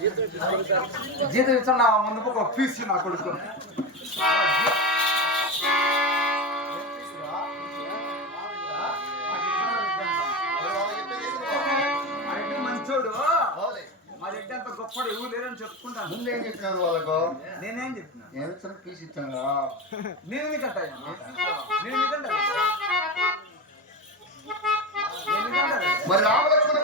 జీతం ఇచ్చిన ముందు ఒక ఫీజు నా కొడుకు. మంచోడు. మా అంత గొప్పడు ఎవరు లేరని చెప్పుకుంటాను. ముందేం చెప్పినాను వాళ్ళకు? నేనేం చెప్తున్నా నేను ఇచ్చిన పీస్ ఇచ్చాను నేను నేను మరి రామలక్ష్మణ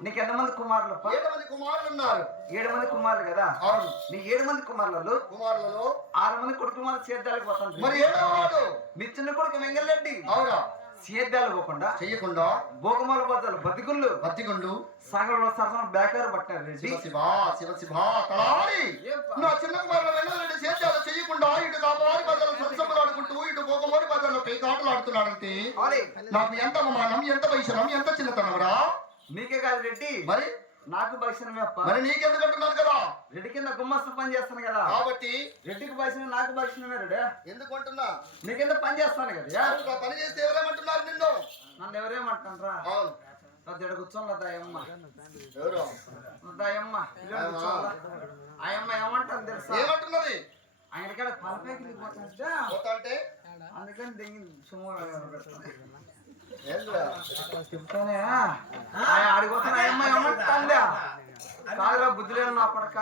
నీకు ఎంతమంది కుమారులు? ఏడు మంది కుమారులు ఉన్నారు ఏడు మంది కుమారులు కదా? అవును. నీ ఏడు మంది కుమారులలో కుమారులలో ఆరు మంది కొడుకు మన సేద్యాలకు పోతాను మరి ఏడో వాడు మీ చిన్న కొడుకు వెంగళరెడ్డి. అవునా? సేద్యాలు పోకుండా చెయ్యకుండా భోగమాల బద్దలు బతికుళ్ళు. బతికుండు. సాగరంలో సరసన బేకారు పట్టారు రెడ్డి. శివ శివ శివ శివ తలారి. నా చిన్న కుమారుల వెన్నరెడ్డి సేద్యాలు చెయ్యకుండా ఇటు కాపారి బజార్లు సరసములు ఆడుకుంటూ ఇటు పోకమోరి బజార్లో పేకాటలు ఆడుతున్నాడంటే అవునే, నాకు ఎంత అవమానం ఎంత వైశనం ఎంత నీకే కాదు రెడ్డి. మరి? నాకు భయసనమే అప్ప. మరి నీకెందుకు అంటున్నాను కదా? రెడ్డి కింద గుమ్మస్త పని చేస్తాను కదా. కాబట్టి? రెడ్డికి భయసన నాకు భయసనమే రెడ్డి. ఎందుకు అంటున్నా నీ కింద? పని చేస్తాను కదా పని చేస్తే ఎవరేమంటున్నారు నిన్ను? నన్ను ఎవరేమంటారా అవును. పెద్ద కూర్చోండి దయమ్మ ఎవరు? దయమ్మ ఆయమ్మ ఏమంటాను తెలుసా? ఏమంటున్నది? ఆయన కాడ పలపైకి పోతుంటే అందుకని దిగి సుమో ఏంద్రా? చెప్తానే ఆయన అడిగిపోతున్నా కాదురా బుద్ధి లేని నా పడక.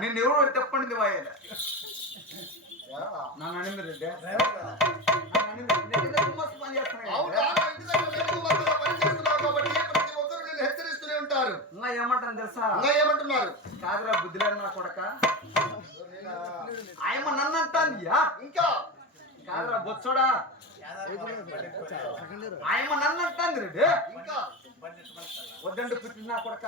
నిన్ను ఎవరు చెప్పండి వాయేది యా. నన్ను అనింది రెడ్డి. హెచ్చరిస్తూనే ఉంటారు. ఇంకా తెలుసా? ఇంకా ఏమంటున్నారు? కాదురా బుద్ధి లేని నా కొడక ఆయమ్మ నన్ను అంటాంది యా. ఇంకా కాదురా బొచ్చోడా ఆయమ్మ నన్ను అంటాంది రెడ్డి వద్దండి పుట్టిన కొడక.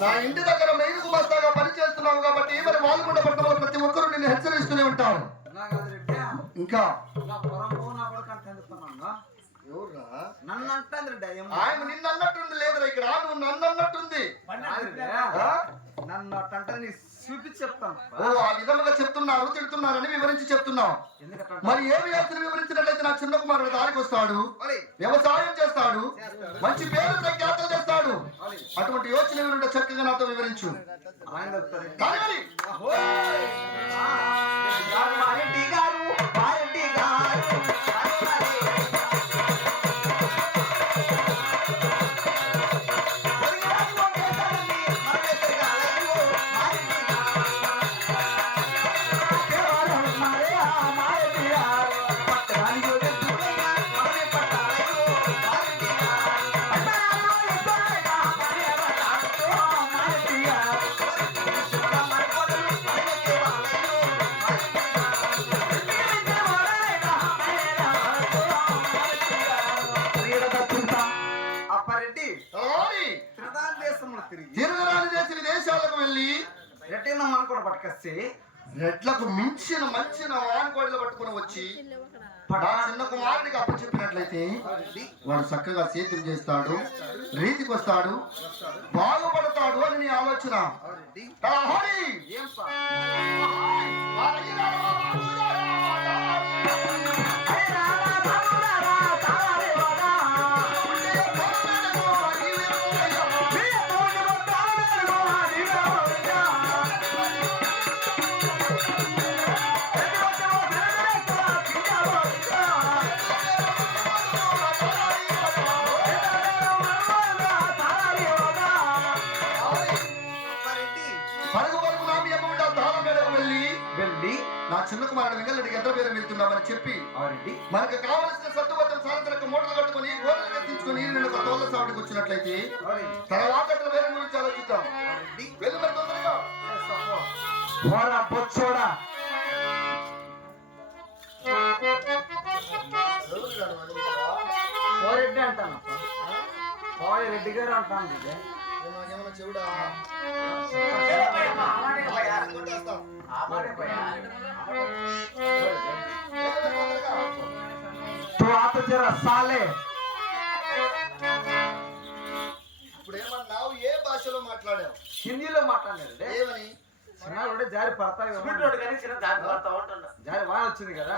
నా ఇంటి దగ్గర మెయిన్ గుమస్తాగా పని చేస్తున్నావు కాబట్టి మరి వాళ్ళకుండా పట్టణంలో ప్రతి ఒక్కరు నిన్ను హెచ్చరిస్తూనే ఉంటారు. ఇంకా నా పొరం నా కొడక అంటే ఎందుకున్నాను ఎవర్రా ఆయన నిన్ను అన్నట్టుంది లేదురా ఇక్కడ నువ్వు నన్ను అన్నట్టుంది? నన్ను అట్టంటే నీ చూపించి చెప్తాను. ఓ ఆ విధముగా చెప్తున్నారు తిడుతున్నారని వివరించి చెప్తున్నావు ఎందుకంటే మరి ఏ వ్యాధిని వివరించినట్లయితే నా చిన్న కుమారుడు దారికి వస్తాడు? వ్యవసాయం చేస్తాడు. మంచి పేరు ప్రఖ్యాతలు చేస్తాడు. అటువంటి యోచన వివరించ చక్కగా నాతో వివరించు. ఆయన రెడ్డిన మనకుడు పట్టుకొచ్చి రెడ్లకు మించిన మంచిన వానుకోడిలో పట్టుకుని వచ్చి నా చిన్న కుమారుడికి అప్పచెప్పినట్లయితే వాడు చక్కగా సేద్యం చేస్తాడు రీతికి వస్తాడు బాగుపడతాడు అని నీ ఆలోచన. చిన్న కుమారుడు వెంగళరెడ్డికి ఎంత పేరు వెళ్తున్నామని చెప్పి రెడ్డి మనకు కావలసిన సర్దుబద్దం సాయంత్రం మూటలు కట్టుకొని గోడలు కట్టించుకొని నేను ఒక తోళ్ళ సావిడికి వచ్చినట్లయితే తర్వాత అక్కడ వేరే గురించి ఆలోచిద్దాం రెడ్డి వెళ్ళి మరి తొందరగా బొచ్చోడా పోరెడ్డి అంటాను రెడ్డి గారు అంటాను చెవుడా జర సాలే. ఇప్పుడు ఏమన్నావు ఏ భాషలో మాట్లాడావు? హిందీలో మాట్లాడారు ఏమని? చిన్న కూడా జారి పడతాయి జారి వాన వచ్చింది కదా.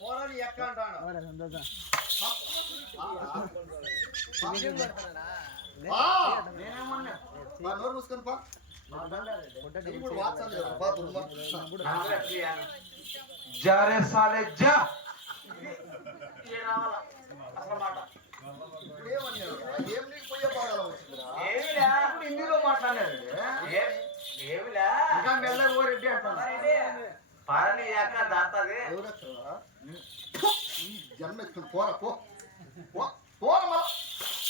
పోరాడి ఎక్క నేనేమన్నా? నోరు మూసుకొని పా. ఇప్పుడు వాట్సాప్ లేదు. పా, దుర్మా. జారే సాలే జా ఇప్పుడు ఏమన్నాడు? ఏం నీకు పోయే పాడాలి వచ్చిందిరా? ఇప్పుడు హిందీలో మాట్లాడారు ఇంకా మెల్ల ఓరెడ్డి అంటాను ఎవరెక్కడా? ఈ జన్మ ఎత్తుకుని పోరా పో పో పోరమ్మా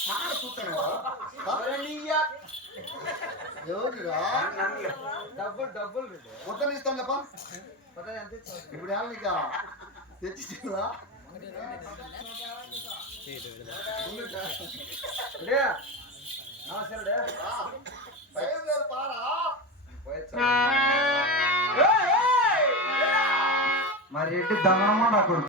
చాలా చూస్తాను ఎవరిరా డబ్బులు డబ్బులు రెడ్డి ఇప్పుడు ఏమన్నా నీకు? నమస్తే? మరి రెడ్డి దమనమా నా కొడుకు?